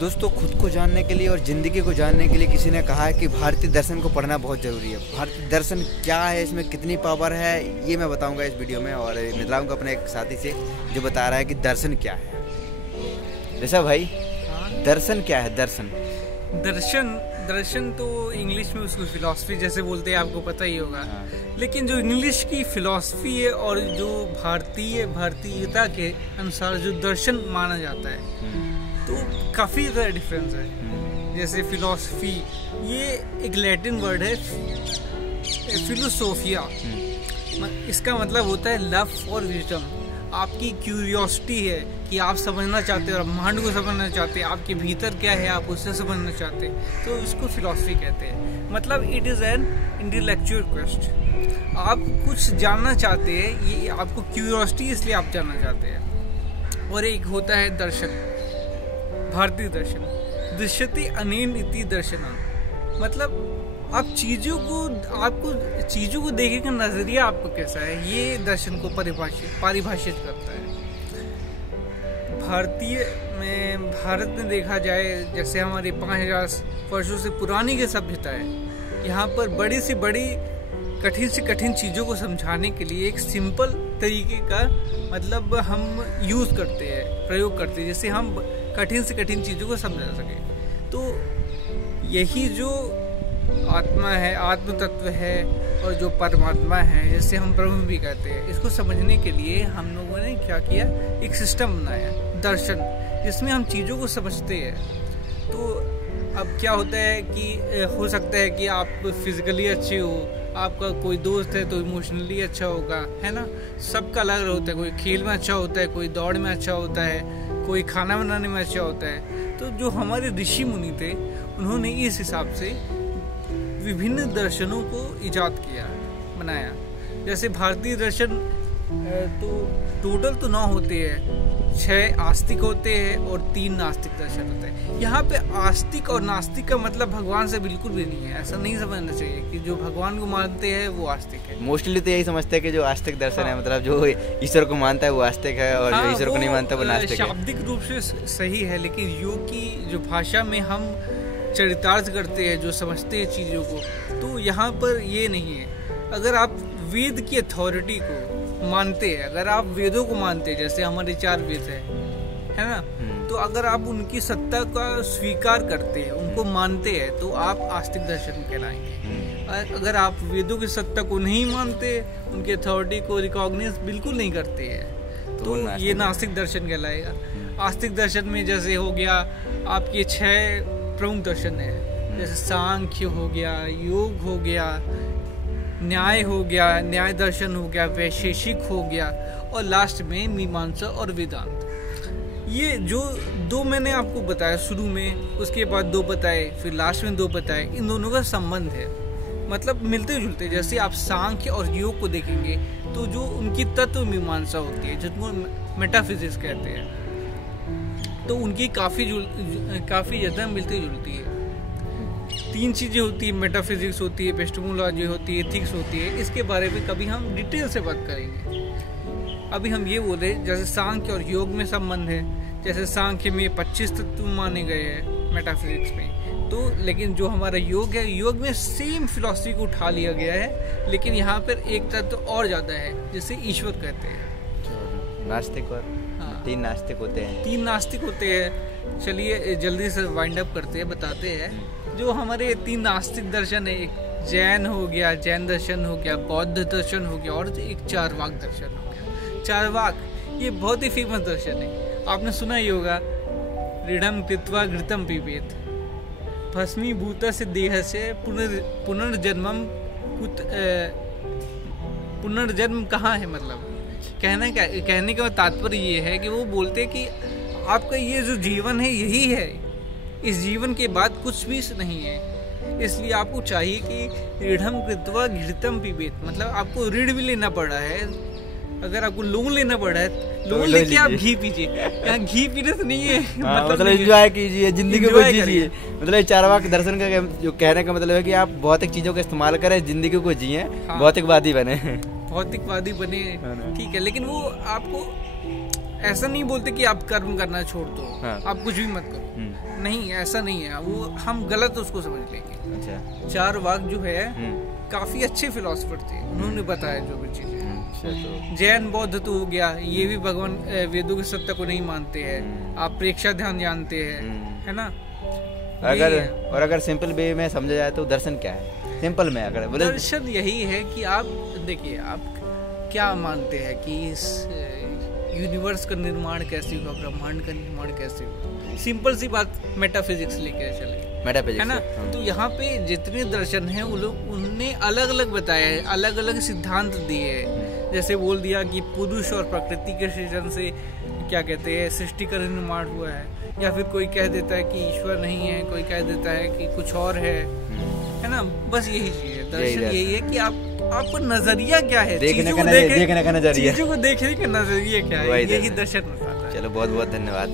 दोस्तों, खुद को जानने के लिए और ज़िंदगी को जानने के लिए किसी ने कहा है कि भारतीय दर्शन को पढ़ना बहुत ज़रूरी है। भारतीय दर्शन क्या है, इसमें कितनी पावर है, ये मैं बताऊंगा इस वीडियो में। और मिलाऊंगा अपने एक साथी से जो बता रहा है कि दर्शन क्या है। ऋषभ भाई, दर्शन क्या है? दर्शन तो इंग्लिश में उसको फिलॉसफी जैसे बोलते हैं, आपको पता ही होगा। लेकिन जो इंग्लिश की फिलॉसफी है और जो भारतीयता के अनुसार जो दर्शन माना जाता है, तो काफ़ी ज़्यादा डिफरेंस है। जैसे फिलॉसफी, ये एक लैटिन वर्ड है, फिलोसोफिया। इसका मतलब होता है लव फॉर विजडम। आपकी क्यूरियोसिटी है कि आप समझना चाहते हैं, ब्रह्मांड को समझना चाहते हैं, आपके भीतर क्या है आप उससे समझना चाहते हैं, तो इसको फिलॉसफी कहते हैं। मतलब it is an intellectual quest. आप कुछ जानना चाहते हैं, ये आपको क्यूरियोसिटी, इसलिए आप जानना चाहते हैं। और एक होता है दर्शन, भारतीय दर्शन। दृश्यते अनेन इति दर्शनम। मतलब आप चीज़ों को देखने का नज़रिया आपको कैसा है, ये दर्शन को परिभाषित करता है। भारत में देखा जाए, जैसे हमारी 5000 वर्षों से पुरानी की सभ्यता है, यहाँ पर बड़ी से बड़ी कठिन से कठिन चीज़ों को समझाने के लिए एक सिंपल तरीके का मतलब हम यूज़ करते हैं, प्रयोग करते हैं, जिससे हम कठिन से कठिन चीज़ों को समझा सकें। तो यही जो आत्मा है, आत्म तत्व है, और जो परमात्मा है, जिसे हम ब्रह्म भी कहते हैं, इसको समझने के लिए हम लोगों ने क्या किया, एक सिस्टम बनाया, दर्शन, जिसमें हम चीज़ों को समझते हैं। तो अब क्या होता है कि हो सकता है कि आप फिजिकली अच्छे हो, आपका कोई दोस्त है तो इमोशनली अच्छा होगा, है ना। सबका अलग होता है, कोई खेल में अच्छा होता है, कोई दौड़ में अच्छा होता है, कोई खाना बनाने में अच्छा होता है। तो जो हमारे ऋषि मुनि थे, उन्होंने इस हिसाब से विभिन्न दर्शनों को इजाद किया, बनाया। जैसे भारतीय दर्शन तो टोटल तो 9 होते हैं, 6 आस्तिक होते हैं और 3 नास्तिक दर्शन होते हैं। यहाँ पे आस्तिक और नास्तिक का मतलब भगवान से बिल्कुल भी नहीं है। ऐसा नहीं समझना चाहिए कि जो भगवान को मानते हैं वो आस्तिक है। मोस्टली तो यही समझते हैं कि जो आस्तिक दर्शन है, मतलब जो ईश्वर को मानता है वो आस्तिक है, और जो ईश्वर को नहीं मानता वो नास्तिक है। शाब्दिक रूप से सही है, लेकिन योग की जो भाषा में हम चरितार्थ करते हैं, जो समझते हैं चीज़ों को, तो यहाँ पर ये नहीं है। अगर आप वेद की अथॉरिटी को मानते हैं, अगर आप वेदों को मानते हैं, जैसे हमारे 4 वेद है ना, तो अगर आप उनकी सत्ता का स्वीकार करते हैं, उनको मानते हैं, तो आप आस्तिक दर्शन कहलाएंगे। अगर आप वेदों की सत्ता को नहीं मानते, उनकी अथॉरिटी को रिकॉग्नाइज बिल्कुल नहीं करते हैं, तो ये नास्तिक दर्शन कहलाएगा। आस्तिक दर्शन में जैसे हो गया आपके 6 प्रमुख दर्शन है, जैसे सांख्य हो गया, योग हो गया, न्याय हो गया, न्याय दर्शन हो गया, वैशेषिक हो गया, और लास्ट में मीमांसा और वेदांत। ये जो 2 मैंने आपको बताया शुरू में, उसके बाद 2 बताए, फिर लास्ट में 2 बताए, इन दोनों का संबंध है, मतलब मिलते जुलते। जैसे आप सांख्य और योग को देखेंगे तो जो उनकी तत्व मीमांसा होती है, जिसको मेटाफिजिक्स कहते हैं, तो उनकी काफ़ी ज़्यादा मिलती जुलती है। 3 चीज़ें होती है, मेटाफिजिक्स होती है, एपिस्टेमोलॉजी होती है, एथिक्स होती है। इसके बारे में कभी हम डिटेल से बात करेंगे। अभी हम ये बोल रहे हैं जैसे सांख्य और योग में संबंध है। जैसे सांख्य में 25 तत्व माने गए हैं मेटाफिजिक्स में, तो लेकिन जो हमारा योग है, योग में सेम फिलॉसफी को उठा लिया गया है, लेकिन यहाँ पर एक तत्व और ज़्यादा है, जिसे ईश्वर कहते हैं। नास्तिक और 3 नास्तिक होते हैं। 3 नास्तिक होते हैं। चलिए जल्दी से वाइंड अप करते हैं, बताते हैं। जो हमारे 3 नास्तिक दर्शन है, एक जैन हो गया, जैन दर्शन हो गया, बौद्ध दर्शन हो गया, और एक चारवाक दर्शन हो गया। चारवाक ये बहुत ही फेमस दर्शन है, आपने सुना ही होगा। ऋणम कृत्वा घृतम पिबेत, भस्मीभूत से देह से पुनर्जन्म कहाँ है। मतलब कहने का तात्पर्य ये है कि वो बोलते हैं कि आपका ये जो जीवन है यही है, इस जीवन के बाद कुछ भी नहीं है, इसलिए आपको चाहिए कि ऋणम कृत्वा घृतम पिबेत, मतलब आपको ऋण भी लेना पड़ रहा है, अगर आपको लोन लेना पड़ा है, लोन लेके आप घी पीजिए। यहाँ घी पीने से नहीं है, मतलब एंजॉय कीजिए, जिंदगी को जीजिए। मतलब चारवाक दर्शन का जो कहने का मतलब है कि आप भौतिक चीजों का इस्तेमाल करें, जिंदगी को जिए, भौतिकवादी बने। भौतिकवादी बने, ठीक है, लेकिन वो आपको ऐसा नहीं बोलते कि आप कर्म करना छोड़ दो, हाँ। आप कुछ भी मत करो, नहीं ऐसा नहीं है, वो हम गलत उसको समझ लेंगे। अच्छा। चारवाक जो है काफी अच्छे फिलोसफर थे, उन्होंने बताया जो भी चीजें। तो जैन बौद्ध तो हो गया, ये भी भगवान वेदों की सत्ता को नहीं मानते हैं, आप प्रेक्षा ध्यान जानते हैं, है ना। अगर सिंपल वे में समझा जाए तो दर्शन क्या है, सिंपल में अगर बोले, दर्शन यही है कि आप देखिए, आप क्या मानते हैं कि इस यूनिवर्स का निर्माण कैसे हुआ, ब्रह्मांड का निर्माण कैसे हुआ, सिंपल सी बात, मेटाफिजिक्स लेके चले, मेटाफिजिक्स है ना। तो यहाँ पे जितने दर्शन हैं वो लोग उनने अलग अलग बताया है, अलग अलग सिद्धांत दिए हैं। जैसे बोल दिया कि पुरुष और प्रकृति के सृजन से क्या कहते हैं सृष्टि का निर्माण हुआ है, या फिर कोई कह देता है कि ईश्वर नहीं है, कोई कह देता है कि कुछ और है ना। बस यही चीज है, दर्शन यही है कि आपको नजरिया क्या है, देखने का नजरिया, चीजों को देखने का नजरिया क्या है, यही दर्शन बताता है। चलो बहुत बहुत धन्यवाद।